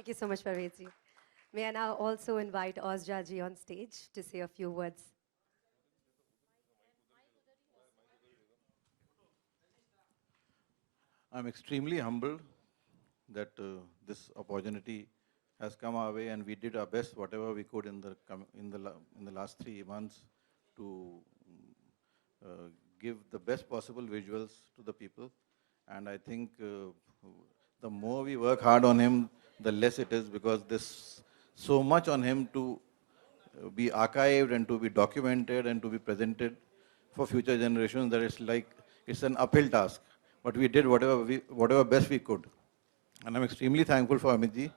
Thank you so much, Parvez ji. May I now also invite Ozja ji on stage to say a few words. I'm extremely humbled that this opportunity has come our way, and we did our best, whatever we could in the last 3 months, to uh, give the best possible visuals to the people. And I think the more we work hard on him, the less it is, because there's so much on him to be archived and to be documented and to be presented for future generations, that it's an uphill task. But we did whatever best we could. And I'm extremely thankful for Amitji,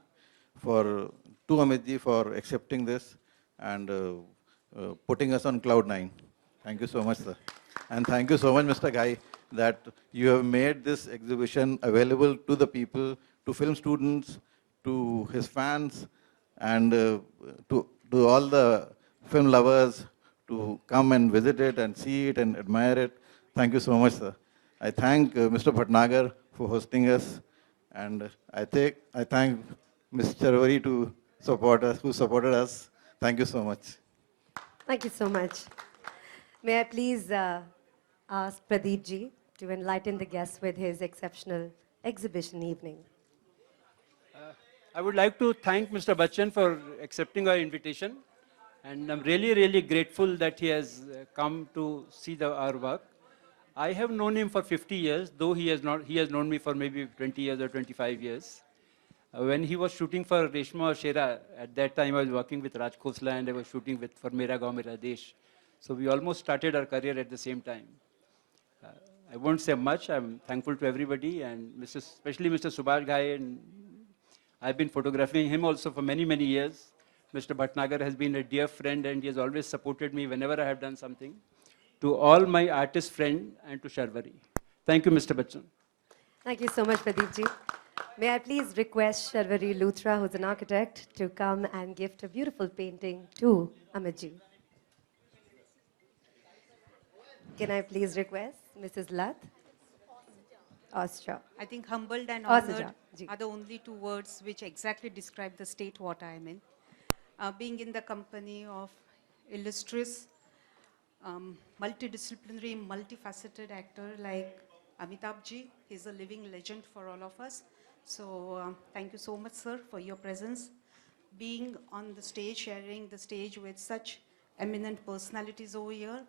to Amitji for accepting this and putting us on cloud nine. Thank you so much, sir. And thank you so much, Mr. Ghai, that you have made this exhibition available to the people, to film students, to his fans, and to all the film lovers to come and visit it and see it and admire it. Thank you so much, sir. I thank Mr. Bhatnagar for hosting us, and I thank Ms. Charvari to support us, who supported us. Thank you so much. Thank you so much. May I please ask Pradeep ji to enlighten the guests with his exceptional exhibition evening. I would like to thank Mr. Bachchan for accepting our invitation. And I'm really, really grateful that he has come to see our work. I have known him for 50 years, though he has known me for maybe 20 years or 25 years. When he was shooting for Reshma or Shera, at that time I was working with Raj Khosla and I was shooting for Mera Gaon Mera Desh. So we almost started our career at the same time. Uh, I won't say much. I'm thankful to everybody, and especially Mr. Subhash Ghai, and I've been photographing him also for many, many years. Mr. Bhatnagar has been a dear friend, and he has always supported me whenever I have done something. To all my artist friends and to Sharvari. Thank you, Mr. Bachchan. Thank you so much, Pradeep ji. May I please request Sharvari Luthra, who's an architect, to come and gift a beautiful painting to Amit ji. Can I please request Mrs. Lat? Austria. I think humbled and Austria. honored are the only two words which exactly describe the state what I am in. Being in the company of illustrious, multidisciplinary, multifaceted actor like Amitabh ji, he's a living legend for all of us. So thank you so much, sir, for your presence. Being on the stage, sharing the stage with such eminent personalities over here.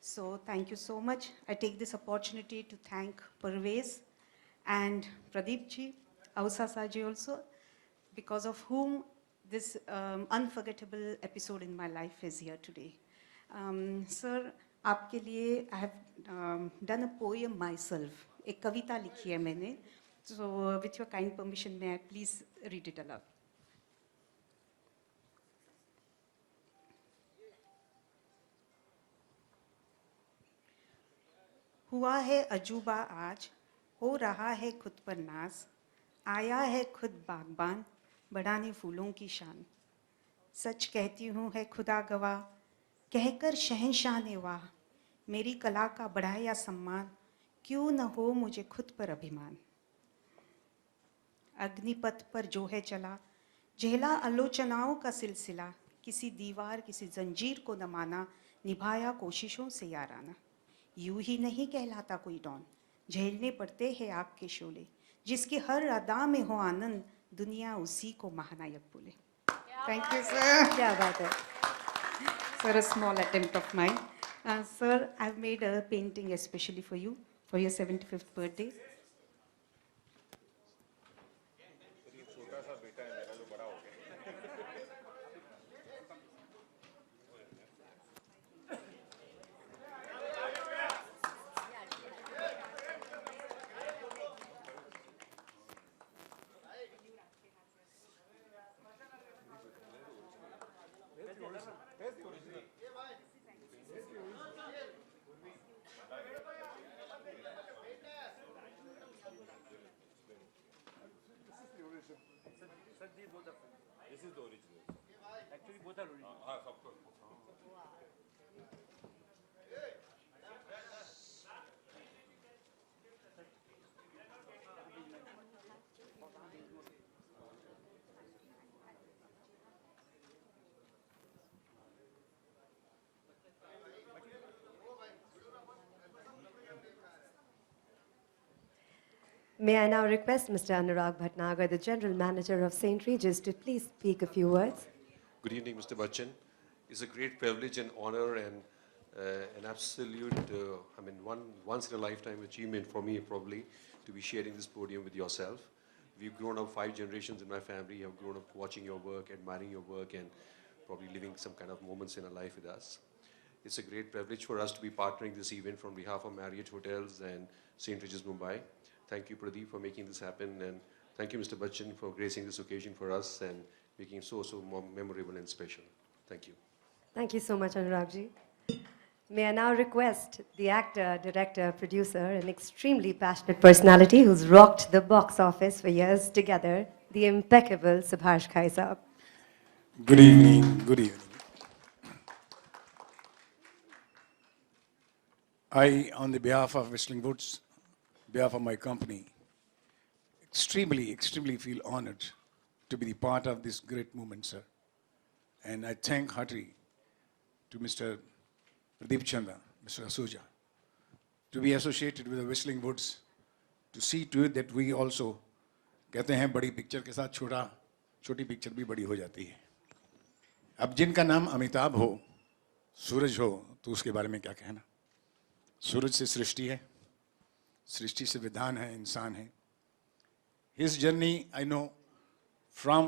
So thank you so much. I take this opportunity to thank Parvez and Pradeep ji, Ausa Saji also, because of whom this unforgettable episode in my life is here today. Sir, आपके लिए I have done a poem myself. एक कविता लिखी है मैंने. So with your kind permission, may I please read it aloud? हुआ है अजूबा आज, हो रहा है खुद पर नाज, आया है खुद बागबान, बढ़ाने फूलों की शान. सच कहती हूँ है खुदा गवाह, कहकर शहंशाह ने वाह, मेरी कला का बढ़ाया सम्मान, क्यों न हो मुझे खुद पर अभिमान. अग्निपथ पर जो है चला, झेला आलोचनाओं का सिलसिला, किसी दीवार किसी जंजीर को न माना, निभाया कोशिशों से याराना. यूं ही नहीं कहलाता कोई डॉन, झेलने पड़ते हैं आग के शोले, जिसकी हर अदा में हो आनंद, दुनिया उसी को महानायक बोले. Thank you, sir. क्या बात है. Sir, a small attempt of mine. Sir, I've made a painting especially for you for your 75th birthday. This is the original. Actually, both are original. Of course. May I now request Mr. Anurag Bhatnagar, the General Manager of St. Regis, to please speak a few words. Good evening, Mr. Bachchan. It's a great privilege and honor and an absolute, once in a lifetime achievement for me probably to be sharing this podium with yourself. We've grown up 5 generations in my family, have grown up watching your work, admiring your work, and probably living some kind of moments in our life with us. It's a great privilege for us to be partnering this event from behalf of Marriott Hotels and St. Regis Mumbai. Thank you, Pradeep, for making this happen, and thank you, Mr. Bachchan, for gracing this occasion for us and making it so memorable and special. Thank you. Thank you so much, Anuragji. May I now request the actor, director, producer, an extremely passionate personality who's rocked the box office for years together, the impeccable Subhash Ghai Saab. Good evening, good evening. I, on the behalf of Whistling Woods, behalf of my company, extremely feel honored to be the part of this great movement, sir. And I thank heartily to Mr. Pradeep Chandra, Mr. Asuja, to be associated with the Whistling Woods, to see to it that we also, कहते हैं बड़ी picture के साथ छोटी picture भी बड़ी हो जाती है. अब जिनका नाम अमिताभ हो, सूरज हो, तो उसके बारे में क्या कहना. सूरज से सृष्टि है, सृष्टि से विधान है, इंसान है. His journey, I know,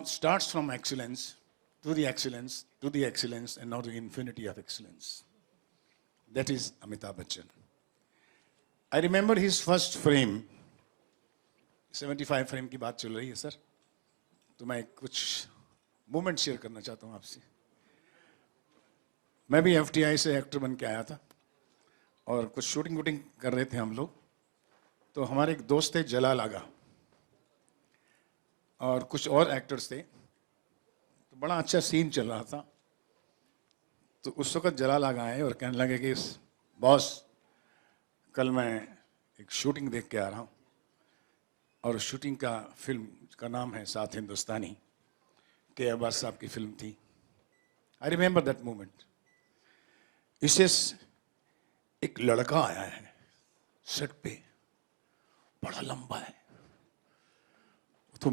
starts from excellence to the excellence, to the excellence, and now the infinity of excellence. That is Amitabh Bachchan. I remember his first frame, 75 frame की बात चल रही है सर, तो मैं कुछ मोमेंट शेयर करना चाहता हूँ आपसे. मैं भी FTI से एक्टर बन के आया था और कुछ शूटिंग वूटिंग कर रहे थे हम लोग, तो हमारे एक दोस्त थे जलाल आगा और कुछ और एक्टर्स थे, तो बड़ा अच्छा सीन चल रहा था. तो उस वक्त जलाल आगा आए और कहने लगे कि बॉस कल मैं एक शूटिंग देख के आ रहा हूँ और शूटिंग का फिल्म का नाम है साथ हिंदुस्तानी, के अब्बास साहब की फिल्म थी. I remember that moment. इससे एक लड़का आया है सेट पे, बड़ा लंबा है, तो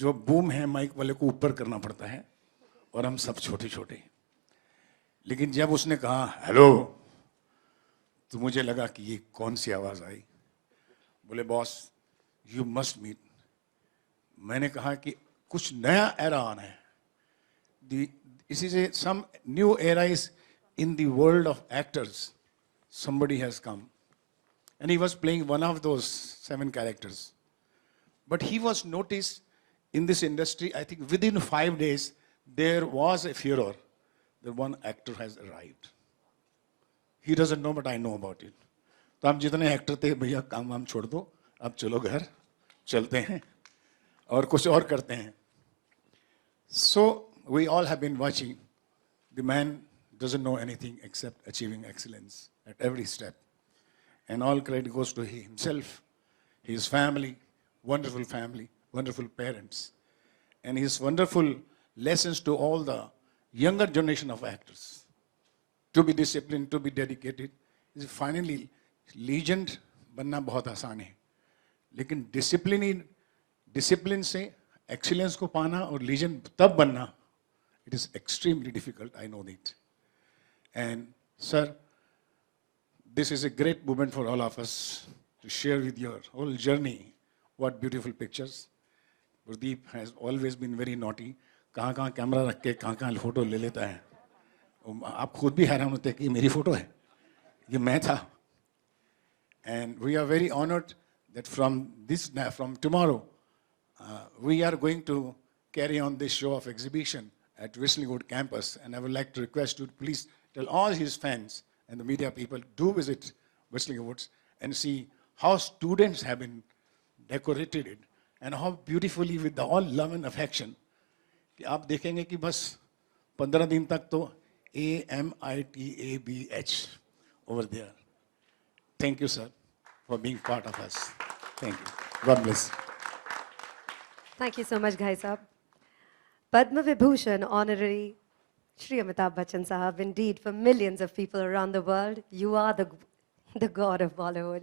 जो बूम है माइक वाले को ऊपर करना पड़ता है और हम सब छोटे छोटे. लेकिन जब उसने कहा हेलो, तो मुझे लगा कि ये कौन सी आवाज आई. बोले बॉस यू मस्ट मीट. मैंने कहा कि कुछ नया एरा आना है. इसी से some new era is in the world of actors. Somebody has come and he was playing one of those 7 characters, but he was noticed in this industry. I think within 5 days there was a furor that one actor has arrived. He doesn't know, but I know about it. तो हम जितने actor थे भैया काम वाम छोड़ दो, अब चलो घर चलते हैं और कुछ और करते हैं. So we all have been watching. The man doesn't know anything except achieving excellence at every step. And all credit goes to himself, his family, wonderful parents, and his wonderful lessons to all the younger generation of actors. To be disciplined, to be dedicated. Is finally, legend बनना बहुत आसान है, लेकिन discipline से excellence को पाना और legend तब बनना, it is extremely difficult, I know that. And sir, this is a great moment for all of us to share with your whole journey. What beautiful pictures. Pradeep has always been very naughty. कहाँ camera रख के कहाँ photo ले लेता है. आप खुद भी हैरान होते हैं कि मेरी फोटो है, ये मैं था. And we are very honored that from tomorrow we are going to carry on this show of exhibition at Whistling Wood campus, and I would like to request you to please tell all his fans and the media people, do visit Whistling Woods and see how students have been decorated it and how beautifully with all love and affection. कि आप देखेंगे कि बस 15 दिन तक तो AMITABH over there. Thank you, sir, for being part of us. Thank you. God bless. Thank you so much, Ghai Saab. Padma Vibhushan Honorary Shri Amitabh Bachchan Sahab, indeed, for millions of people around the world, you are the god of Bollywood.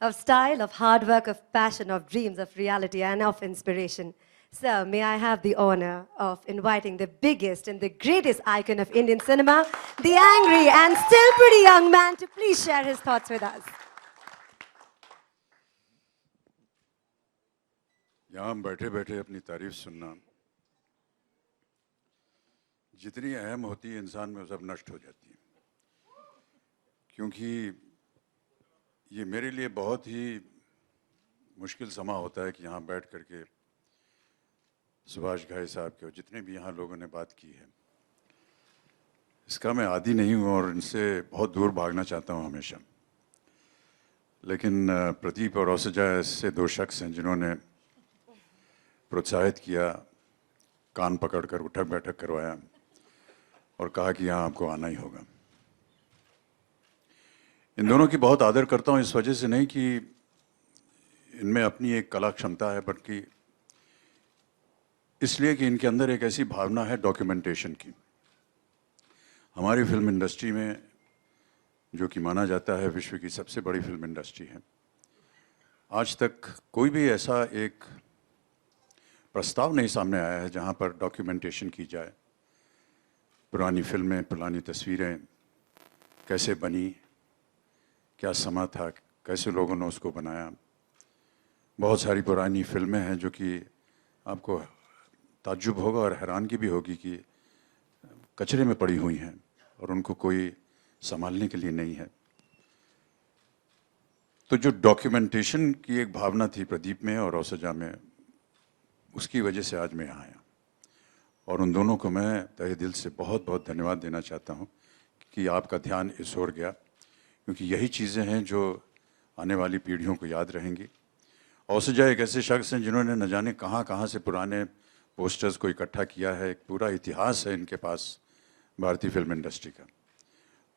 of style, of hard work, of passion, of dreams, of reality, and of inspiration. Sir, may I have the honor of inviting the biggest and the greatest icon of Indian cinema, the angry and still pretty young man, to please share his thoughts with us. यहाँ बैठे बैठे अपनी तारीफ सुनना जितनी अहम होती है इंसान में वो सब नष्ट हो जाती है, क्योंकि ये मेरे लिए बहुत ही मुश्किल समा होता है कि यहाँ बैठ करके सुभाष घाई साहब के और जितने भी यहाँ लोगों ने बात की है, इसका मैं आदी नहीं हूँ और इनसे बहुत दूर भागना चाहता हूँ हमेशा। लेकिन प्रदीप और औसजा ऐसे दो शख्स हैं जिन्होंने प्रोत्साहित किया, कान पकड़कर उठक बैठक करवाया और कहा कि यहाँ आपको आना ही होगा। इन दोनों की बहुत आदर करता हूँ इस वजह से नहीं कि इनमें अपनी एक कला क्षमता है, बल्कि इसलिए कि इनके अंदर एक ऐसी भावना है डॉक्यूमेंटेशन की। हमारी फिल्म इंडस्ट्री में, जो कि माना जाता है विश्व की सबसे बड़ी फिल्म इंडस्ट्री है, आज तक कोई भी ऐसा एक प्रस्ताव नहीं सामने आया है जहां पर डॉक्यूमेंटेशन की जाए। पुरानी फिल्में, पुरानी तस्वीरें कैसे बनी, क्या समा था, कैसे लोगों ने उसको बनाया। बहुत सारी पुरानी फिल्में हैं जो कि आपको ताज्जुब होगा और हैरानगी भी होगी कि कचरे में पड़ी हुई हैं और उनको कोई संभालने के लिए नहीं है। तो जो डॉक्यूमेंटेशन की एक भावना थी प्रदीप में और औसजा में, उसकी वजह से आज मैं यहाँ आया और उन दोनों को मैं तहे दिल से बहुत बहुत धन्यवाद देना चाहता हूँ कि आपका ध्यान इस ओर गया, क्योंकि यही चीज़ें हैं जो आने वाली पीढ़ियों को याद रहेंगी। औसजा एक ऐसे शख्स हैं जिन्होंने न जाने कहाँ कहाँ से पुराने पोस्टर्स को इकट्ठा किया है। एक पूरा इतिहास है इनके पास भारतीय फिल्म इंडस्ट्री का।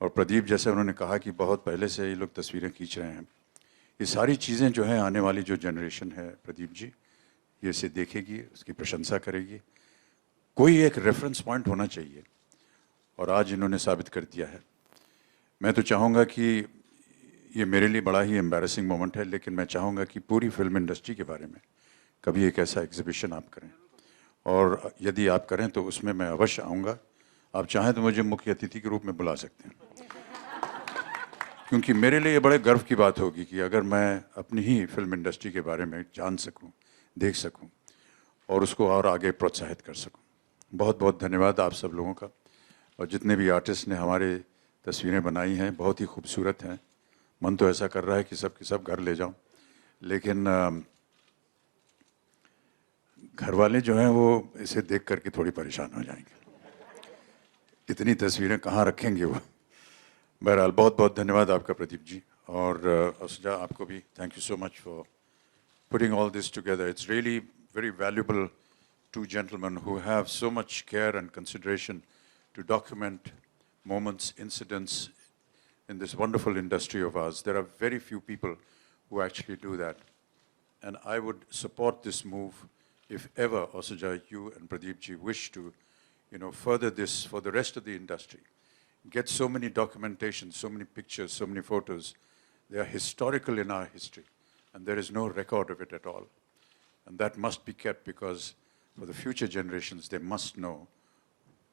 और प्रदीप, जैसे उन्होंने कहा कि बहुत पहले से ये लोग तस्वीरें खींच रहे हैं, ये सारी चीज़ें जो हैं आने वाली जो जनरेशन है प्रदीप जी, ये इसे देखेगी, उसकी प्रशंसा करेगी। कोई एक रेफरेंस पॉइंट होना चाहिए और आज इन्होंने साबित कर दिया है। मैं तो चाहूँगा कि ये मेरे लिए बड़ा ही एम्बैरेसिंग मोमेंट है, लेकिन मैं चाहूँगा कि पूरी फिल्म इंडस्ट्री के बारे में कभी एक ऐसा एग्जीबिशन आप करें, और यदि आप करें तो उसमें मैं अवश्य आऊँगा। आप चाहें तो मुझे मुख्य अतिथि के रूप में बुला सकते हैं, क्योंकि मेरे लिए ये बड़े गर्व की बात होगी कि अगर मैं अपनी ही फिल्म इंडस्ट्री के बारे में जान सकूं, देख सकूं और उसको और आगे प्रोत्साहित कर सकूं। बहुत बहुत धन्यवाद आप सब लोगों का। और जितने भी आर्टिस्ट ने हमारे तस्वीरें बनाई हैं, बहुत ही खूबसूरत हैं। मन तो ऐसा कर रहा है कि सब के सब घर ले जाऊं, लेकिन घर वाले जो हैं वो इसे देख करके थोड़ी परेशान हो जाएंगे। इतनी तस्वीरें कहाँ रखेंगे वो। बहरहाल बहुत बहुत धन्यवाद आपका प्रदीप जी, और औसजा आपको भी thank you so much for putting all this together. It's really very valuable, two gentlemen who have so much care and consideration to document moments, incidents in this wonderful industry of ours. There are very few people who actually do that. And I would support this move if ever, Ausaja, you and Pradeep ji wish to, further this for the rest of the industry. Get so many documentation, so many pictures, so many photos. They are historical in our history, and there is no record of it at all. And that must be kept, because for the future generations, they must know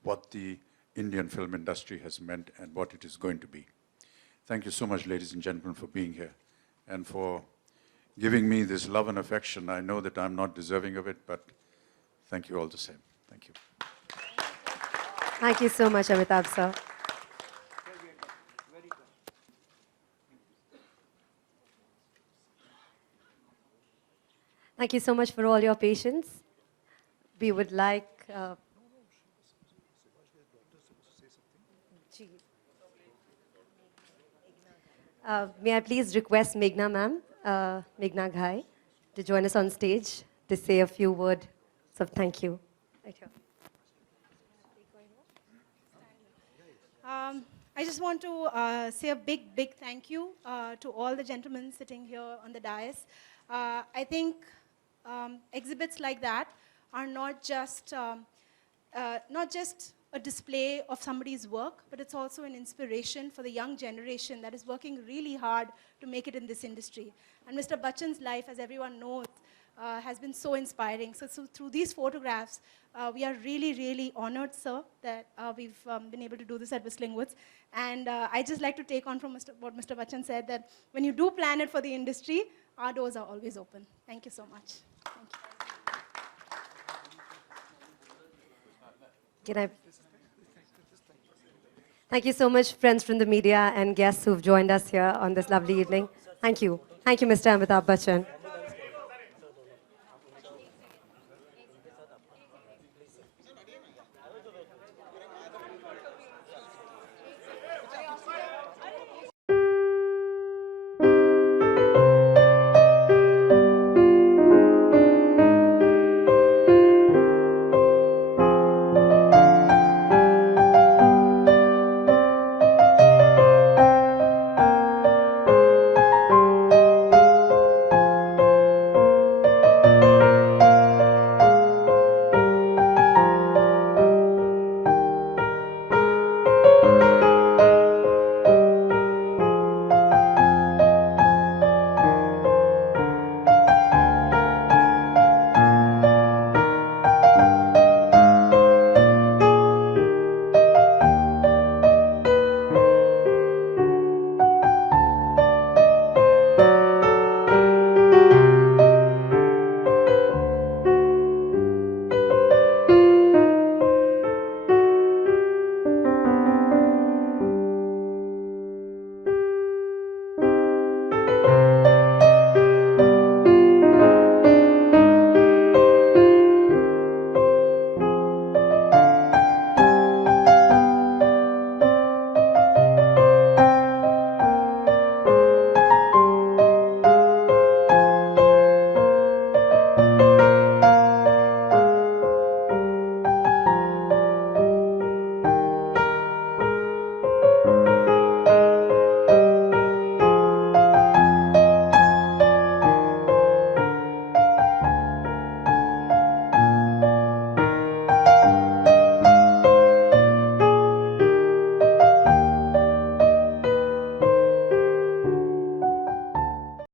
what the Indian film industry has meant and what it is going to be. Thank you so much, ladies and gentlemen, for being here and for giving me this love and affection. I know that I'm not deserving of it, but thank you all the same. Thank you. Thank you so much, Amitabh sir. Thank you so much for all your patience. We would like... may I please request Meghna ma'am, Meghna Ghai, to join us on stage to say a few words of thank you. Right here. I just want to say a big, big thank you to all the gentlemen sitting here on the dais. I think exhibits like that are not just a display of somebody's work, but it's also an inspiration for the young generation that is working really hard to make it in this industry. And Mr. Bachchan's life, as everyone knows, has been so inspiring. So through these photographs, we are really, really honored, sir, that we've been able to do this at Whistling Woods. And I just like to take on from what Mr. Bachchan said, that when you do plan it for the industry, our doors are always open. Thank you so much. Thank you. Can I? Thank you so much, friends from the media and guests who've joined us here on this lovely evening. Thank you. Thank you, Mr. Amitabh Bachchan.